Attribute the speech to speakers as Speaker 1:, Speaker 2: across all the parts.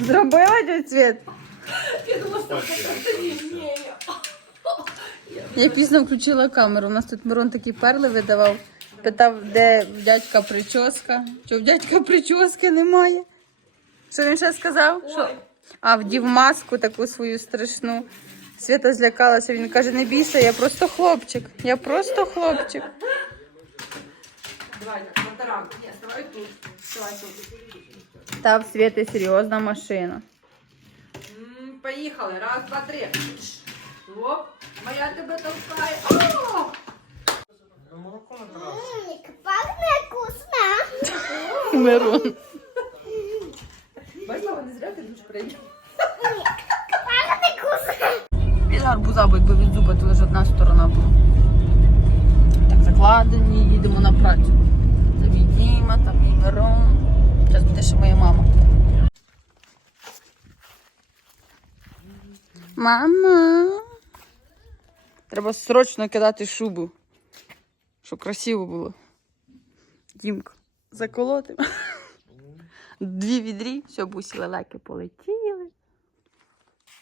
Speaker 1: Зробила дядь Світ? Я пізно включила камеру. У нас тут Мирон такі перли видавав. Питав, де в дядька прическа. Що в дядька прически немає. Що він ще сказав? Що? А, вдів маску таку свою страшну. Свята злякалася. Він каже, не бійся, я просто хлопчик. Я просто хлопчик.
Speaker 2: Давай, на таранку. Ні, ставай тут. Ставай тут.
Speaker 1: Та в Світи серйозна машина.
Speaker 2: М, Поїхали. Раз, два, три. Оп. Моя тебе толкає. О!
Speaker 3: Пахне вкусно.
Speaker 1: Мирон.
Speaker 2: Бачила, не зря ти душ прийняв.
Speaker 3: Пахне вкусно.
Speaker 1: Від гарбуза, бо якби від зуба, то лише одна сторона була. Так, закладені, їдемо на працю. Там і Діма, там і Мирон. Зараз буде ще моя мама. Мама. Треба срочно кидати шубу. Щоб красиво було. Дімка, заколоти. Дві відрі, все, бусі лелеки полетіли.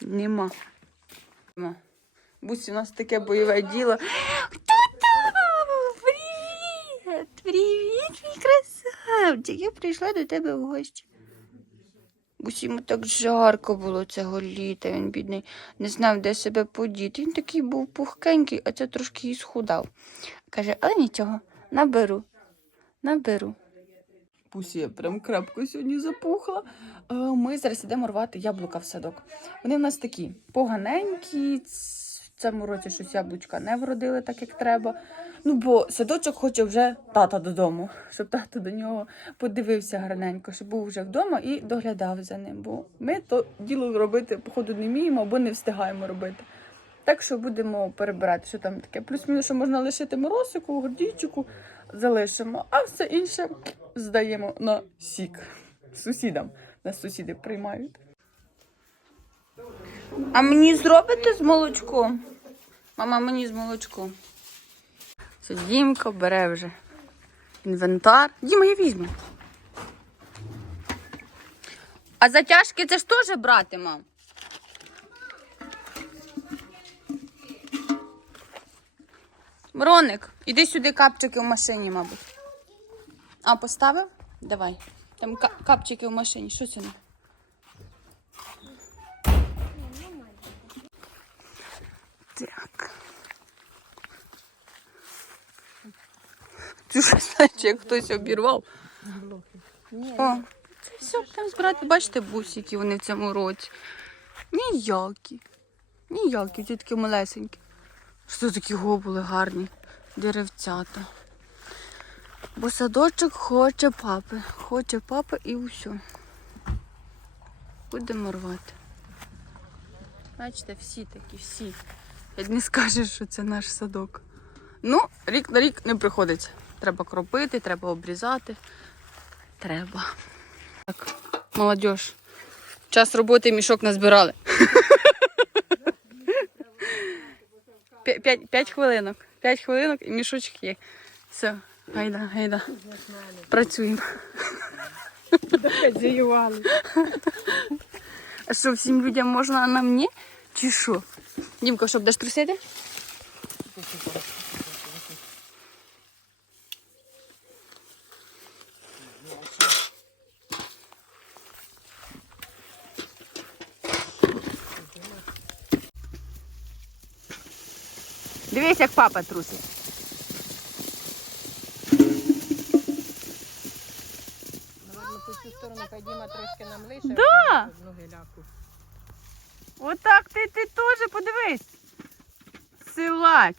Speaker 1: Нема. Нема. Бусі, у нас таке бойове діло. Привіт! Мій красавчик! Я прийшла до тебе в гості. Бусі йому так жарко було цього літа. Він, бідний, не знав, де себе подіти. Він такий був пухкенький, а це трошки і схудав. Каже, але нічого, наберу, наберу. Пусі прям крапко сьогодні запухла. Е, Ми зараз йдемо рвати яблука в садок. Вони в нас такі поганенькі. В цьому році щось яблучка не вродили так, як треба. Ну, бо садочок хоче вже тата додому, щоб тато до нього подивився гарненько, щоб був вже вдома і доглядав за ним. Бо ми то діло робити, походу, не вміємо або не встигаємо робити. Так що будемо перебирати, що там таке. Плюс-мінус, що можна лишити морозику, гордійчику, залишимо, а все інше здаємо на сік сусідам. Нас сусіди приймають. А мені зробите з молочком? Мама, мені з молочком. Це Дімка бере вже інвентар. Діма, я візьму. А затяжки це ж теж брати, мам? Мироник, іди сюди капчики в машині, мабуть. А, поставив? Давай. Там ка- капчики в машині. Що це? Так. Це ж знаєш, як хтось обірвав. О, це все там збирати. Бачите, бусики вони в цьому році. Ніякі. Ніякі, ті такі малесенькі. Що такі були гарні деревцята. Бо садочок хоче папи. Хоче папи і усе. Будемо рвати. Бачите, всі такі, всі. Як не скажеш, що це наш садок. Ну, рік на рік не приходиться. Треба кропити, треба обрізати. Треба. Так, молодь. Час роботи мішок назбирали. П'ять- хвилинок. П'ять хвилинок і мішочок є. Все, гайда, гайда. Працюємо. А що, всім людям можна а нам ні? Чи що? Дімко, що будеш трусити? Дивись, як папа трусить.
Speaker 4: Наверно, по цю сторону хай Діма трошки нам лише.
Speaker 1: Да.
Speaker 4: Ноги ляку.
Speaker 1: Отак ти, ти теж подивись. Силач.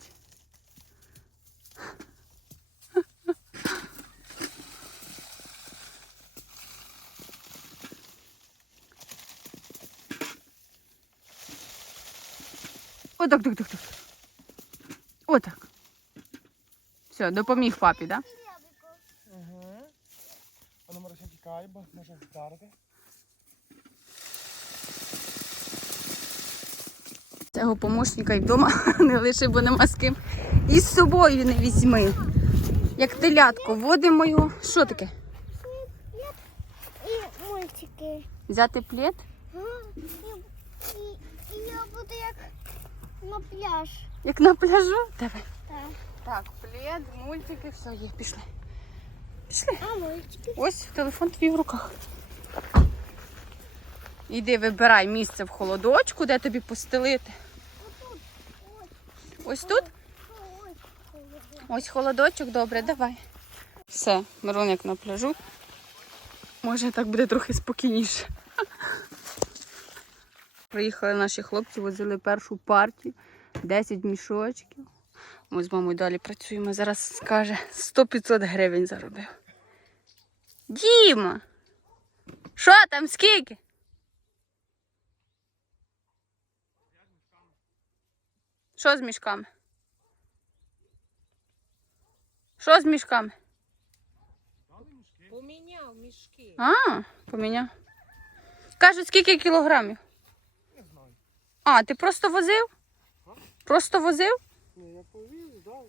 Speaker 1: Отак, так, так, так. Отак. Все, допоміг папі, так? Да?
Speaker 5: Угу. Воно може тікає, бо може вдарити.
Speaker 1: Цього помощника й вдома не лише, бо нема з ким. І з собою не візьми. Як телятко, водимо його. Що таке?
Speaker 3: І мультики.
Speaker 1: Взяти плед?
Speaker 3: І, і, і я буду як на пляж.
Speaker 1: Як на пляжу? Давай.
Speaker 3: Так.
Speaker 1: Так, плед, мультики, все є, пішли. Пішли.
Speaker 3: А мультики?
Speaker 1: Ось телефон твій в руках. Іди, вибирай місце в холодочку, де тобі постелити. Ось тут? Ось холодочок, добре, давай. Все, Мирон як на пляжу. Може, так буде трохи спокійніше. Приїхали наші хлопці, возили першу партію, 10 мішочків. Ми з мамою далі працюємо. Зараз скаже 100-500 гривень заробив. Діма! Що там, скільки? Що з мішками? Що з мішками?
Speaker 4: Поміняв мішки.
Speaker 1: А, поміняв. Кажуть, скільки кілограмів?
Speaker 5: Не знаю.
Speaker 1: А, ти просто возив? Просто возив?
Speaker 5: Ні, я повів, дав.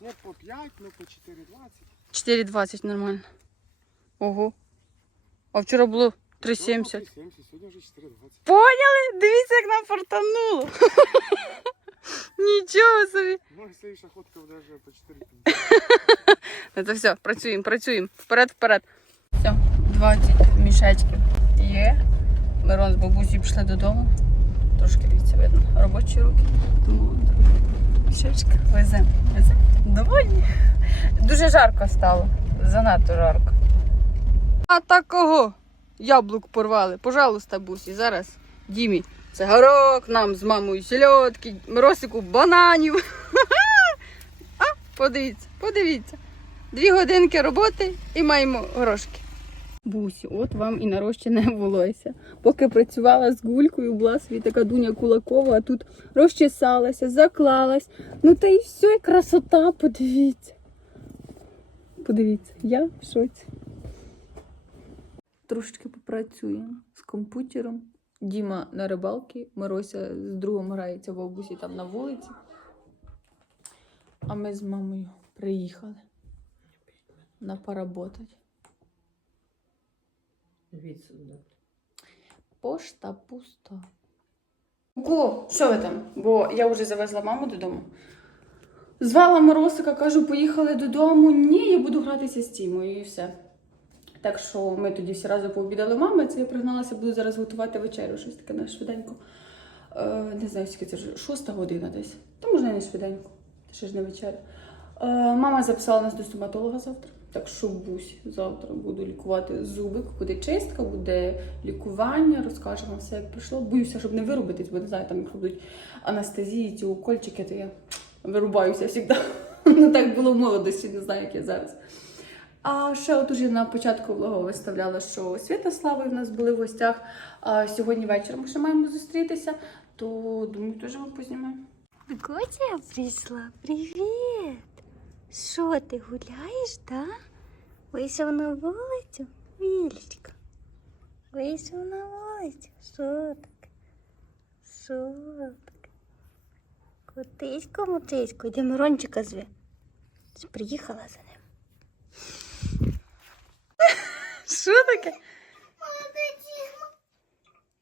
Speaker 5: Не по 5, не по 4,20.
Speaker 1: 4,20 нормально. Ого. А вчора було 3,70.
Speaker 5: 3,70, сьогодні вже 4,20.
Speaker 1: Поняли? Дивіться, як нам фартануло. Нічого собі.
Speaker 5: Ну, і слідша ходка буде вже по 4,50.
Speaker 1: Ну, Це все, працюємо, працюємо. Вперед, вперед. Все, 20 мішечків є. Мирон з бабусею пішли додому. Трошки дивіться, видно робочі руки. Тому мішечка веземо. Веземо. Довольні. Дуже жарко стало. Занадто жарко. А такого яблук порвали. Пожалуйста, бусі, зараз Дімі. Це горок, нам з мамою сільотки, Миросику бананів. А, подивіться, подивіться. Дві годинки роботи і маємо горошки. Бусі, от вам і нарощене волосся. Поки працювала з гулькою, була собі така дуня кулакова, а тут розчесалася, заклалась. Ну та й все, і красота, подивіться. Подивіться, я в шоці. Трошечки попрацюємо з комп'ютером. Діма на рибалці, Мирося з другом грається в бабусі там на вулиці. А ми з мамою приїхали на поработать.
Speaker 2: Дивіться.
Speaker 1: Пошта пуста. Ко, що ви там? Бо я вже завезла маму додому. Звала Моросика, кажу, поїхали додому. Ні, я буду гратися з Тімою і все. Так що ми тоді всі разом пообідали мами, це я пригналася, буду зараз готувати вечерю, щось таке на швиденько. Е, не знаю, скільки це вже шоста година десь. Та можна і не швиденько. Ще ж не вечеря. Е, мама записала нас до стоматолога завтра. Так що бусь завтра буду лікувати зубик, буде чистка, буде лікування, розкажемо все, як пройшло. Боюся, щоб не виробитись, бо не знаю, там якщо будуть анестезії, ці укольчики, то я вирубаюся завжди. Ну так було в молодості, не знаю, як я зараз. А ще отож я на початку влогу виставляла, що Святослави в нас були в гостях. А сьогодні вечором ми ще маємо зустрітися, то думаю, теж вам познімаю.
Speaker 3: Котя прийшла. Привіт. Що ти гуляєш, да? Вийшов на вулицю? Вілечка. Вийшов на вулицю. Що таке? Що таке? Котисько, мотисько, йди Мирончика зве. Приїхала за ним.
Speaker 1: Що таке?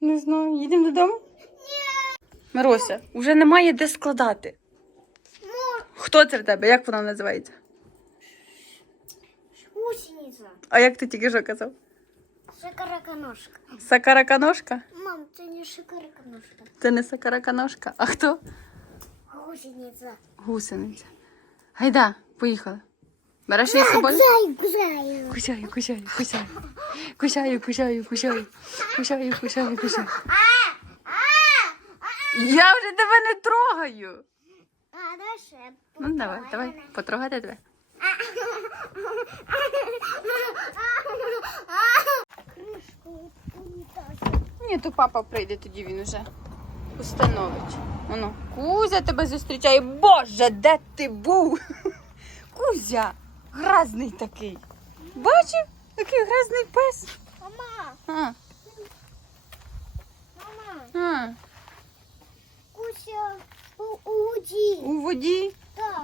Speaker 1: Не знаю, їдемо додому? Ні. Мирося, вже немає де складати. Хто це тебе? Як вона називається?
Speaker 3: Гусениця.
Speaker 1: А як ти тільки що казав?
Speaker 3: Шикараканошка.
Speaker 1: Сакараканошка?
Speaker 3: Мам, це не шикараканошка.
Speaker 1: Це не сакараканошка. А хто?
Speaker 3: Гусениця.
Speaker 1: Гусениця. Гайда, поїхали. Береш її з собою?
Speaker 3: Гуляю, гуляю.
Speaker 1: Кусяю, кусяю, кусяю. Кусяю, кусяю, кусяю. Кусяю, кусяю, кусяю. Я вже тебе не трогаю.
Speaker 3: А, дальше.
Speaker 1: Ну давай, давай, потрогати тебе.
Speaker 3: Кришку унітазу.
Speaker 1: Ні, то папа прийде, тоді він уже установить. Воно, Кузя тебе зустрічає. Боже, де ти був? Кузя, гразний такий. Бачив, який грязний пес.
Speaker 3: Мама,
Speaker 1: А,
Speaker 3: мама,
Speaker 1: а,
Speaker 3: Куся у уді.
Speaker 1: у воді.
Speaker 3: Так.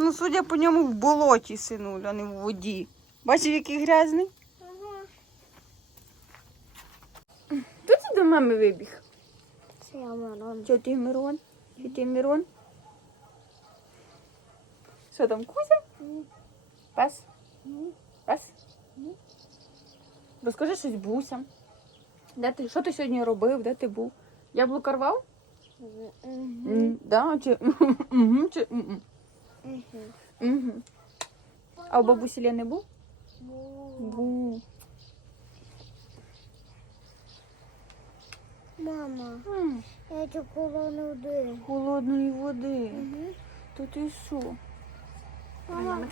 Speaker 1: Ну, судя по ньому, в болоті, синуль, а не в воді. Бачив, який грязний?
Speaker 3: Ага.
Speaker 1: Тут до мами вибіг?
Speaker 3: Це я Мирон.
Speaker 1: Що ти Мирон? Що ти Мирон? Що там, Кузя? Пес? Пес? Розкажи щось бусям. Де ти, що ти сьогодні робив? Де ти був? Яблука рвав? М, Да, чи, чи м-м. Мгм. А у бабусі Лєни був? Був.
Speaker 3: Мама,
Speaker 1: М,
Speaker 3: я цю колону води.
Speaker 1: Холодної води.
Speaker 3: Угу.
Speaker 1: То ти що?
Speaker 3: Мама!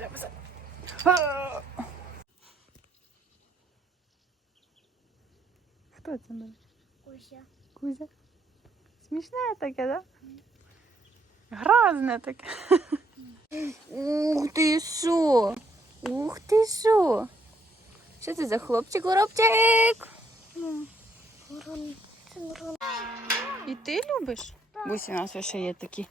Speaker 1: Хто це може?
Speaker 3: Куся.
Speaker 1: Кузя? Смішне таке, да? Гразне таке. Ух ти що? Ух ти що? Що це за хлопчик горобчик? І ти любиш? Бусі, у нас ще є такі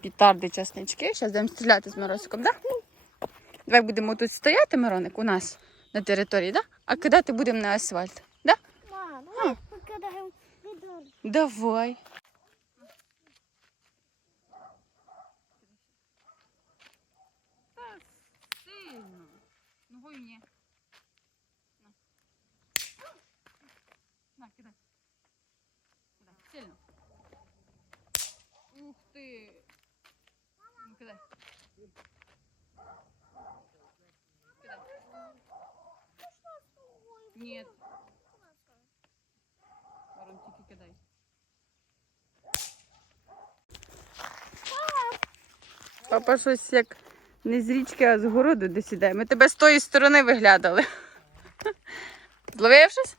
Speaker 1: пітарди, часнички. Зараз будемо стріляти з Морозиком, так? Да? Давай будемо тут стояти, Мироник, у нас на території, да? а кидати будемо на асфальт. Да?
Speaker 3: Мам, давай покидаємо відро.
Speaker 1: Давай. Сильно. Ногою ні. На. На, кидай. Кидай. Сильно. Ух ти. Ну, кидай. Кидай. Ні. Марон, тільки кидай. Папа щось як не з річки, а з городу десь іде. Ми тебе з тої сторони виглядали. Зловив щось?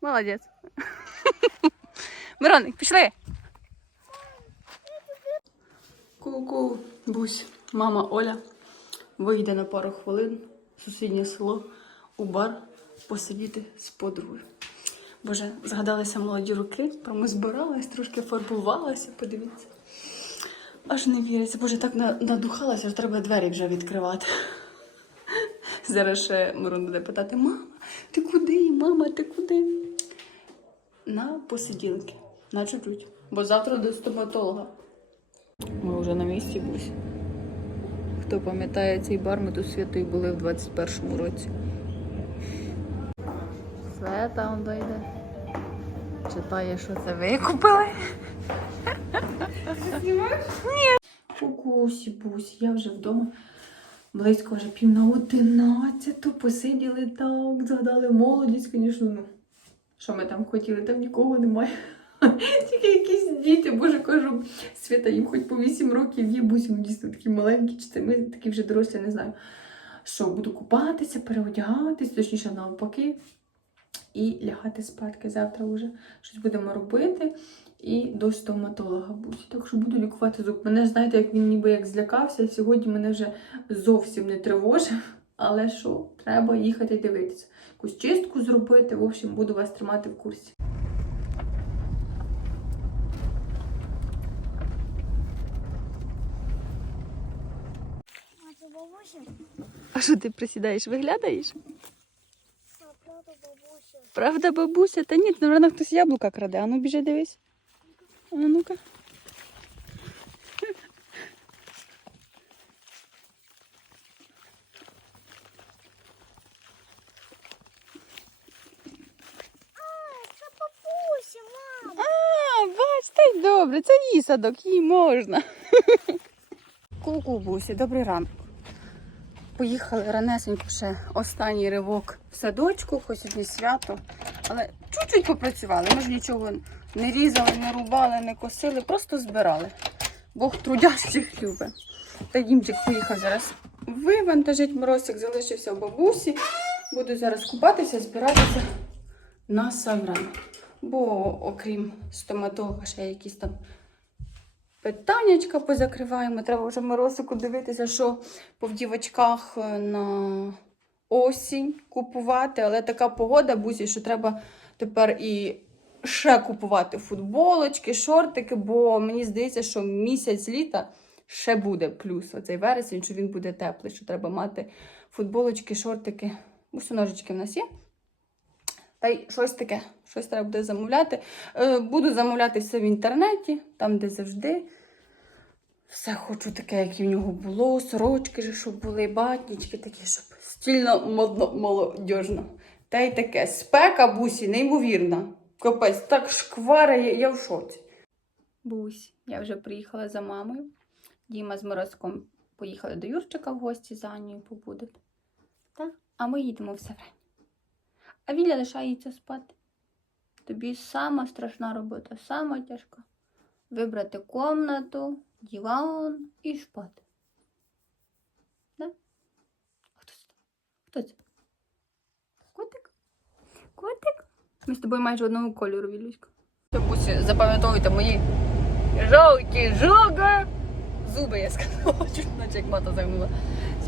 Speaker 1: Молодець. Мироник, пішли. Ку-ку, бусь, мама Оля вийде на пару хвилин сусіднє село у бар посидіти з подругою. Боже, згадалися молоді про ми збиралась, трошки фарбувалася, подивіться. Аж не віриться. Боже, так надухалася, що треба двері вже відкривати. Зараз ще Мирон буде питати: мама, ти куди? Мама, ти куди? На посиділки, на чуть-чуть. Бо завтра до стоматолога. Ми вже на місці бусь. Хто пам'ятає цей бар, ми тут Святою були в 21-му році. Света он дойде. Читає, що це ви купили. Кукусі, бусі, я вже вдома. Близько вже пів на одинадцяту. Посиділи так, згадали молодість, звісно. Ну, що ми там хотіли, там нікого немає. Тільки якісь діти, боже кажу, Свята їм хоч по 8 років є, бусі, ну дійсно такі маленькі, чи це ми такі вже дорослі, не знаю. Що, буду купатися, переодягатись, точніше навпаки, і лягати спадки. Завтра вже щось будемо робити і до стоматолога бусі. Так що буду лікувати зуб. Мене знаєте, як він ніби як злякався. Сьогодні мене вже зовсім не тривожив. Але що, треба їхати дивитися. Якусь чистку зробити. В общем, буду вас тримати в курсі.
Speaker 3: А це бабуся?
Speaker 1: А що ти присідаєш, виглядаєш?
Speaker 3: Правда бабуся.
Speaker 1: Правда, бабуся? Та ні, напевно, хтось яблука краде. Ану, біжи, дивись. А ну-ка. А, добре, це її садок, їй можна. Ку-ку, бусі, добрий ранок. Поїхали ранесенько ще останній ривок в садочку, хоч сьогодні свято. Але чуть-чуть попрацювали. Ми ж нічого не різали, не рубали, не косили, просто збирали. Бог трудящих любить. Та Дімчик поїхав зараз вивантажить морозик, залишився в бабусі. Буду зараз купатися, збиратися на савран. Бо окрім стоматолога, ще якісь там питаннячка позакриваємо. Треба вже морозику дивитися, що по вдівочках е, на осінь купувати. Але така погода, бузі, що треба тепер і ще купувати футболочки, шортики, бо мені здається, що місяць літа ще буде плюс оцей вересень, що він буде теплий, що треба мати футболочки, шортики. Бусиножечки в нас є. Та й щось таке, щось треба буде замовляти. Е, буду замовляти все в інтернеті, там, де завжди. Все хочу таке, як і в нього було, сорочки, ж, щоб були, батнічки такі, щоб стільно модно молодіжно. Та й таке. Спека бусі, неймовірна. Капець, так шкварає, я в шоці. Бусь, я вже приїхала за мамою. Діма з Морозком поїхали до Юрчика в гості за Анією побудуть. Так? А ми їдемо в Севрень. А Віля лишається спати. Тобі сама страшна робота, сама тяжка. Вибрати комнату, диван і спати. Да? Хто це? Хто це? Котик? Котик? Ми з тобою майже одного кольору, Вілюська. Бусі, запам'ятовуйте мої жовті жога. Зуби я сказала, чуть наче як мата загнула.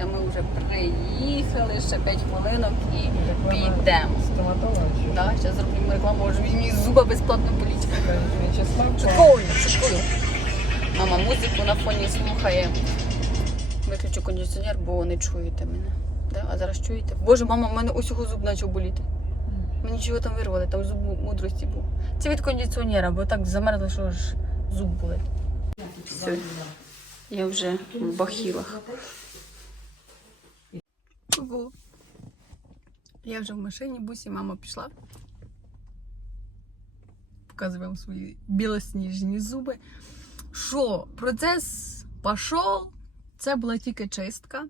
Speaker 1: Все, ми вже приїхали, ще 5 хвилинок і підемо.
Speaker 5: Стоматолог?
Speaker 1: Да, зараз зробимо рекламу, може мені зуба безплатно.
Speaker 5: Вячеслав?
Speaker 1: Шуткую, шуткую. Мама музику на фоні слухає. Виключу кондиціонер, бо не чуєте мене. Да? А зараз чуєте? Боже, мама, в мене усього зуб почав боліти. Мені чого там вирвали, там зуб мудрості був. Це від кондиціонера, бо так замерзло, що аж зуб болить. Все. Я вже в бахілах. Ку-ку. Я вже в машині, бусі, мама пішла. Показую вам свої білосніжні зуби. Що, процес пішов, це була тільки чистка.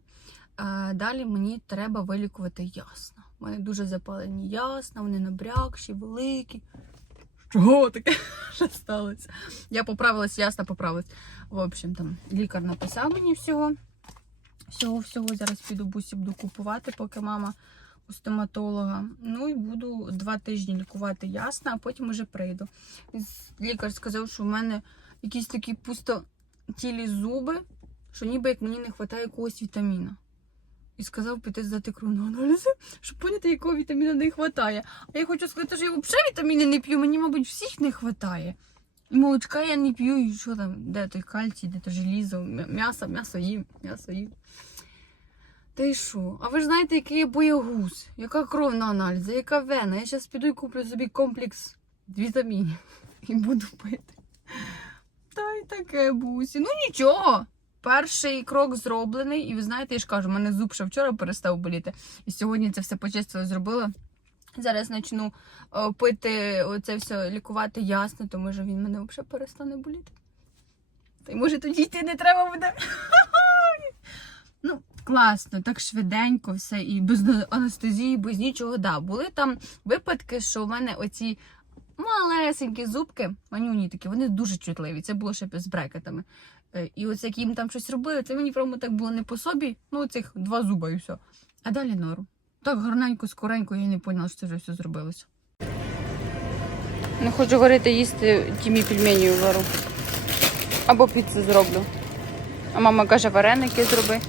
Speaker 1: Далі мені треба вилікувати ясна. У мене дуже запалені ясна, вони набрякші, великі. Чого таке що сталося? Я поправилась, ясна поправилась. В общем, там лікар написав мені всього. Всього-всього. Зараз піду бусі буду купувати, поки мама у стоматолога. Ну і буду два тижні лікувати ясно, а потім уже прийду. Лікар сказав, що в мене якісь такі пустотілі зуби, що ніби як мені не вистачає якогось вітаміна. І сказав піти здати кров на аналізи, щоб поняти, якого вітаміна не вистачає. А я хочу сказати, що я взагалі вітаміни не п'ю, мені, мабуть, всіх не вистачає. Молочка я не п'ю, і що там, де той кальцій, де то желізо, м'ясо, м'ясо їм, м'ясо їм. Та й що? А ви ж знаєте, який я боягуз, яка кров на аналізи, яка вена. Я зараз піду і куплю собі комплекс вітамінів і буду пити. Та й таке бусі. Ну нічого. Перший крок зроблений, і ви знаєте, я ж кажу, у мене зуб ще вчора перестав боліти. І сьогодні це все почистила, зробила. Зараз почну пити оце все, лікувати ясно, то може він мене взагалі перестане боліти. Та й може тоді йти не треба буде. Ну, класно, так швиденько все, і без анестезії, без нічого. Да, були там випадки, що в мене оці малесенькі зубки, манюні такі, вони дуже чутливі. Це було ще з брекетами. Е, І ось як їм там щось робили, це мені прямо так було не по собі. Ну, цих два зуба і все. А далі норм. Так гарненько, скоренько, я не поняла, що це вже все зробилося. Не хочу варити їсти тімі пельмені вару. Або піцу зроблю. А мама каже, вареники зроби.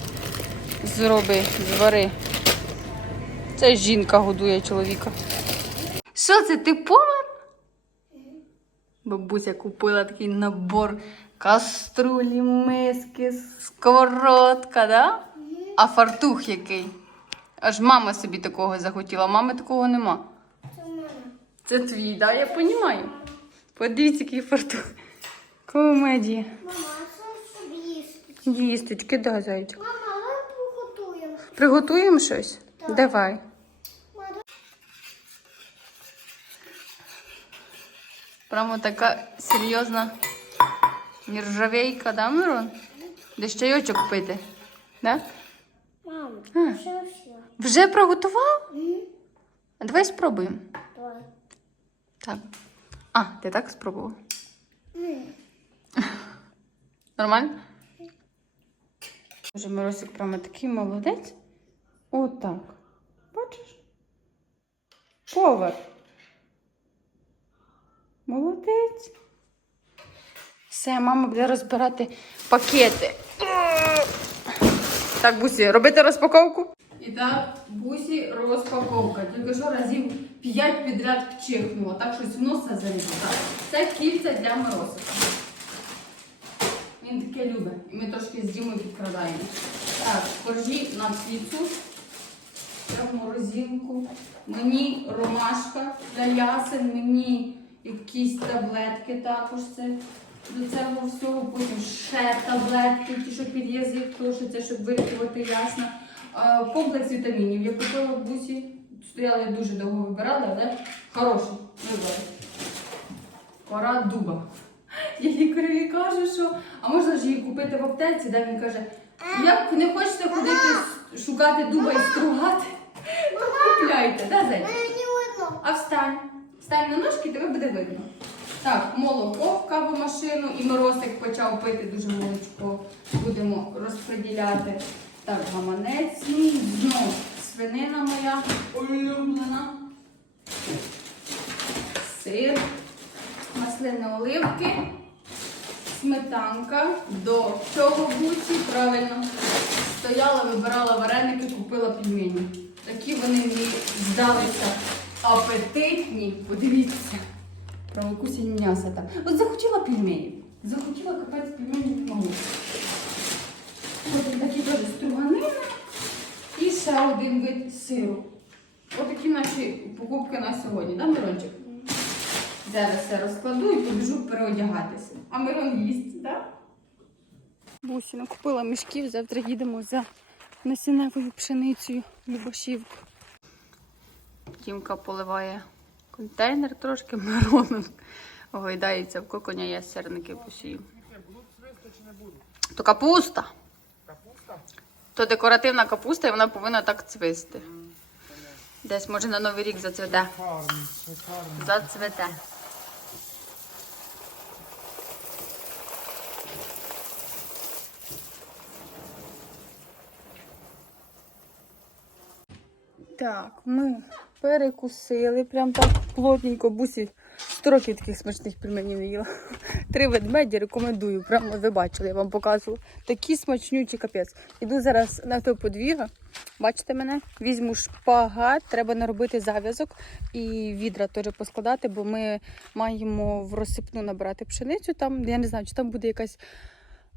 Speaker 1: Зроби, звари. Це жінка годує чоловіка. Що це, ти повар? Бабуся купила такий набор каструлі, миски, сковородка, да? А фартух який? Аж мама собі такого захотіла, мами такого нема.
Speaker 3: Це мене.
Speaker 1: Це твій, да? Я розумію. Подивіться, який фартух. Комедія.
Speaker 3: Мама, це їсти.
Speaker 1: Їсточки, да, зайчик.
Speaker 3: Мама, давай приготуємо.
Speaker 1: Приготуємо щось?
Speaker 3: Так.
Speaker 1: Давай. Прямо така серйозна нержавейка, да, Мирон? Де ще чайочок пити? Да?
Speaker 3: Мама,
Speaker 1: А.
Speaker 3: ще все.
Speaker 1: Вже приготував?
Speaker 3: М,
Speaker 1: давай спробуємо.
Speaker 3: Давай.
Speaker 1: Так. А, ти так спробував?
Speaker 3: М,
Speaker 1: Нормально? Вже Миросик прямо такий молодець. Отак. Бачиш? Повар. Молодець. Все, мама буде розбирати пакети. Так, Бусі, робити розпаковку? І так, Бусі розпаковка. Тільки що разів 5 підряд чихнуло, так щось в носа залізло. Це кільця для Миросика. Він таке любить. І ми трошки з Дімою підкрадаємо. Так, коржі на піцу. в морозилку. Мені ромашка для ясен, мені якісь таблетки також це до цього всього. Потім ще таблетки, ті, що під язик, це щоб вирятувати ясна. Е, Комплекс вітамінів. Я купила в бусі, стояли дуже довго вибирали, але хороший. вибрали. Пора дуба. Я лікареві кажу, що а можна ж її купити в аптеці, да? він каже, як не хочете ходити шукати дуба і стругати, то купляйте, да,
Speaker 3: не видно.
Speaker 1: А встань. Встань на ножки, тебе буде видно. Так, молоко в кавомашину і Миросик почав пити дуже молочко. Будемо розподіляти. Так, гаманець мій, знов свинина моя улюблена. Сир, маслини оливки, сметанка. До цього буці, правильно, стояла, вибирала вареники, купила пельмені. Такі вони мені здалися апетитні. Подивіться. Правокусінь м'яса там. От захотіла пельменів. Захотіла капець пельменів не могу. Потім такі теж струганина і ще один вид сиру. Отакі наші покупки на сьогодні, да, Мирончик? Зараз все розкладу і побіжу переодягатися. А Мирон їсть, так? Да? Бусіна купила мішків, завтра їдемо за насінневою пшеницею Любашівку. Тімка поливає контейнер трошки, Мирон гойдається в коконя, я сирники посію. То. Капуста? То декоративна капуста, і вона повинна так цвисти. Десь може на Новий рік
Speaker 5: шикарний.
Speaker 1: Зацвете. Так, ми перекусили, прям так плотненько, бусі. Сто років таких смачних пельменів не їла. Три ведмеді рекомендую. Прямо ви бачили, я вам показувала. Такі смачнючі капець. Іду зараз на той подвір'я. Бачите мене? Візьму шпагат, треба наробити зав'язок і відра теж поскладати, бо ми маємо в розсипну набрати пшеницю. Там я не знаю, чи там буде якась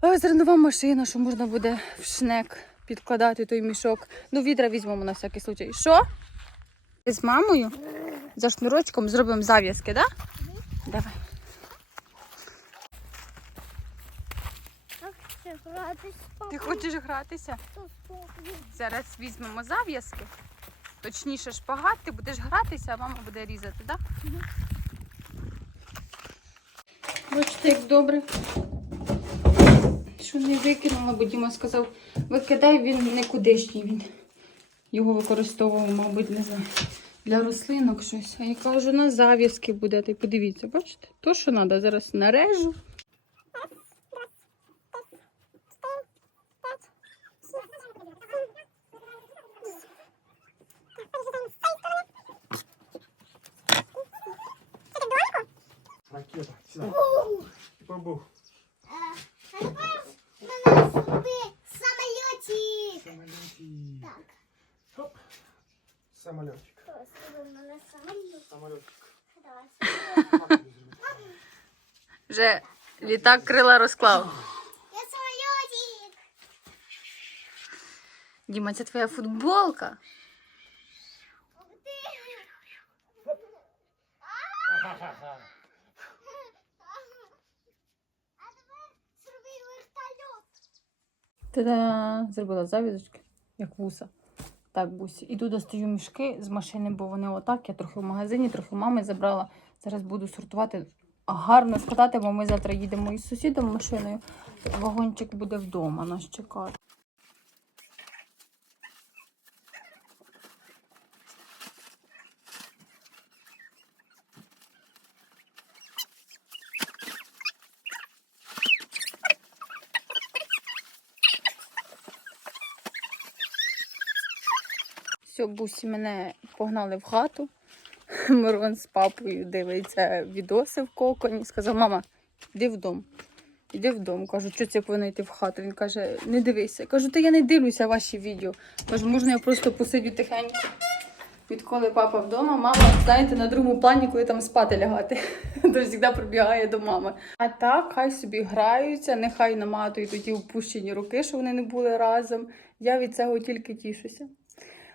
Speaker 1: е, зернова машина, що можна буде в шнек підкладати той мішок. Ну, відра візьмемо на всякий случай. Що? З мамою за шнурочком зробимо зав'язки, так? Да? Давай.
Speaker 3: Гратись
Speaker 1: Ти хочеш гратися? Зараз візьмемо зав'язки. Точніше шпагат, ти будеш гратися, а мама буде різати, так? Да? Бачите, як добре. Що не викинула, бо Діма сказав, викидай він не кудишній. Він його використовував, мабуть, не знаю, для рослинок щось. А я кажу, на зав'язки буде. Ти подивіться, бачите? То, що треба, зараз нарежу.
Speaker 5: Ракета. Сюди. Побув.
Speaker 3: А тепер на нас собі самоліті.
Speaker 5: Самолетик.
Speaker 3: Так,
Speaker 5: Хоп. Самолетик.
Speaker 3: просто на нас самоліт.
Speaker 5: Самолетик.
Speaker 3: Давай.
Speaker 1: Вже літак крила розклав.
Speaker 3: Я самолітик.
Speaker 1: Діма, це твоя футболка.
Speaker 3: Ух ти. А
Speaker 1: Та-да! Зробила зав'язочки, як вуса. Так, бусі. Іду достаю мішки з машини, бо вони отак. Я трохи в магазині, трохи в мами забрала. Зараз буду сортувати. Гарно складати, бо ми завтра їдемо із сусідом машиною. Вагончик буде вдома, нас чекає. Бусі мене погнали в хату. Мирон з папою дивиться відоси в коконі. Сказав, мама, йди вдома. Іди вдома. Кажу, що це повинна йти в хату. Він каже, не дивися. Кажу, та я не дивлюся ваші відео. Кажу, можна я просто посидю тихенько. Відколи папа вдома, мама, знаєте, на другому плані, коли там спати лягати, то завжди прибігає до мами. А так, хай собі граються, нехай наматують ті впущені руки, що вони не були разом. Я від цього тільки тішуся.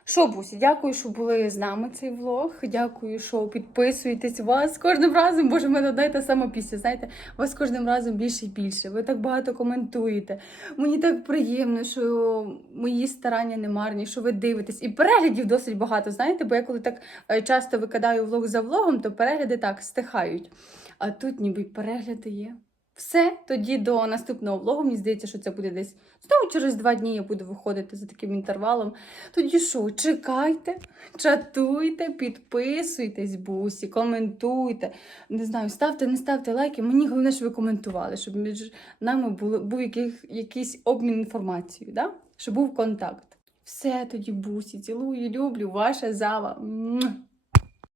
Speaker 1: Що, Бусі, дякую, що були з нами цей влог. Дякую, що підписуєтесь. Вас кожним разом, боже, в мене одна пісня. Знаєте, вас кожним разом більше і більше. Ви так багато коментуєте. Мені так приємно, що мої старання не марні, що ви дивитесь. І переглядів досить багато. Знаєте, бо я коли так е, часто викидаю влог за влогом, то перегляди так стихають. А тут ніби перегляди є. Все, тоді до наступного влогу. Мені здається, що це буде десь знову через два дні я буду виходити за таким інтервалом. Тоді що, чекайте, чатуйте, підписуйтесь, бусі, коментуйте. Не знаю, ставте, не ставте лайки. Мені головне, щоб ви коментували, щоб між нами були, був яких, якийсь обмін інформацією, да? щоб був контакт. Все тоді, бусі, цілую, люблю, ваша зава.